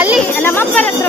ಅಲ್ಲಿ ನಮ್ಮಪ್ಪರ ಹತ್ರ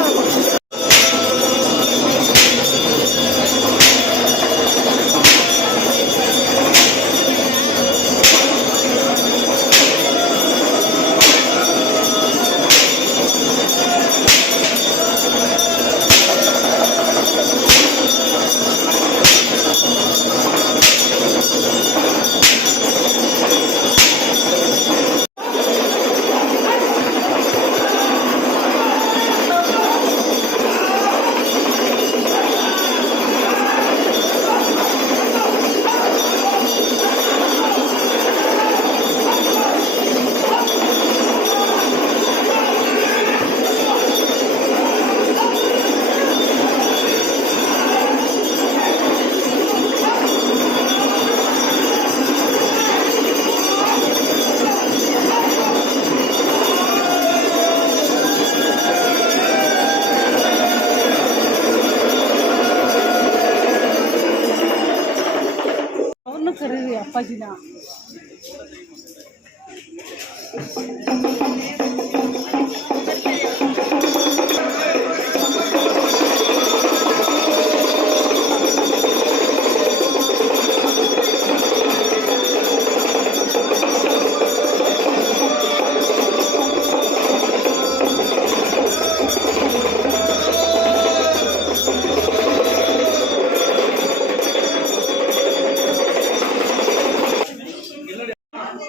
ಕರೀರಿ ಅಪ್ಪಾಜಿನ.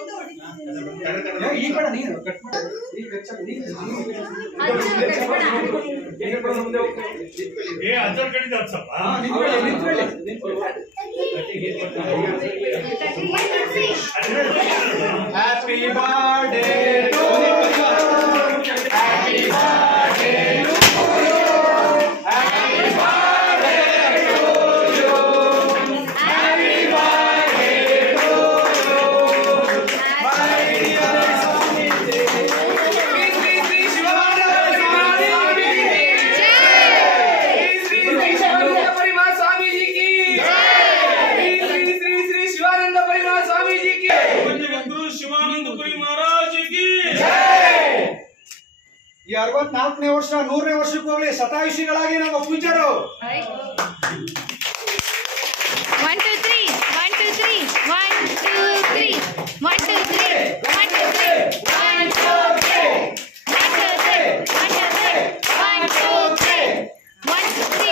Happy birthday to you. Happy birthday to you. Happy birthday to you. Happy birthday to you. My dear Swami Ji. Shri Shri Shivananda Swami Ji ki jai. Shri Shri Shivananda Swami Ji ki jai. Shri Shivananda Swami Ji ki ಶಿವಾನಂದಪುರಿ Maharaj ಕಿ ಜೈ. ಈ 64ನೇ ವರ್ಷ 100ನೇ ವರ್ಷಕ್ಕೆ ಹೋಗಲಿ ಶತಾಯುಷಿಗಳಾಗಿ ನಮ್ಮ ಪೂಜ್ಯರು. 1 2 3 1 2 3 1 2 3 1 2 3 1 2 3 1 2 3 1 2 3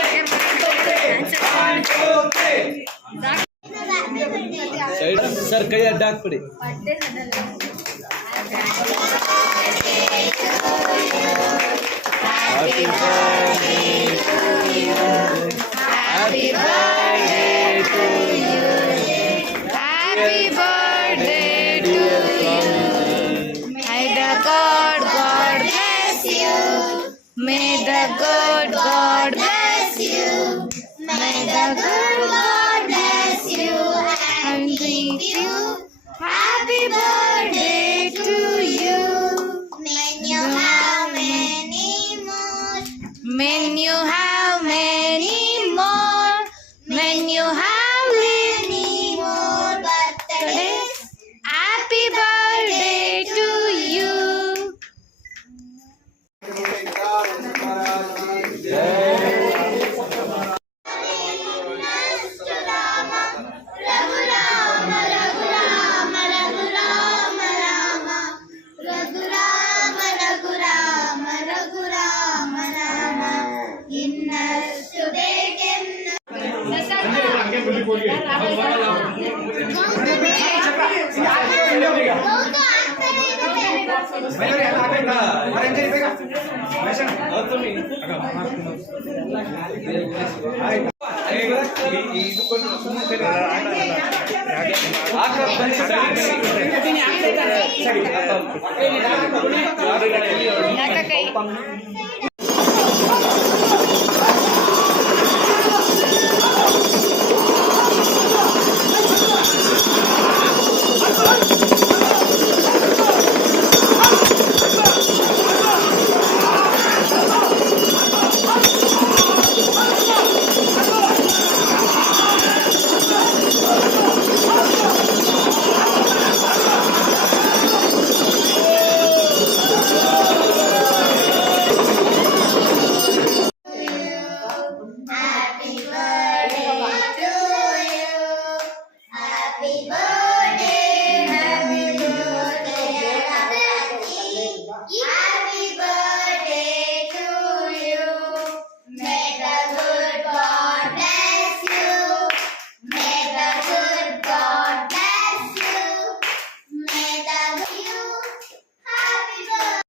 1 2 3 sir कई अड्डा पड़े Happy birthday to you. Happy birthday to you. Happy birthday to you. May the God bless you. May the God bless you. May the good God bless you and keep you. Happy birthday to you. May you have many more. May you have many more. May you have many more birthdays. Happy birthday to you. ಸರಿ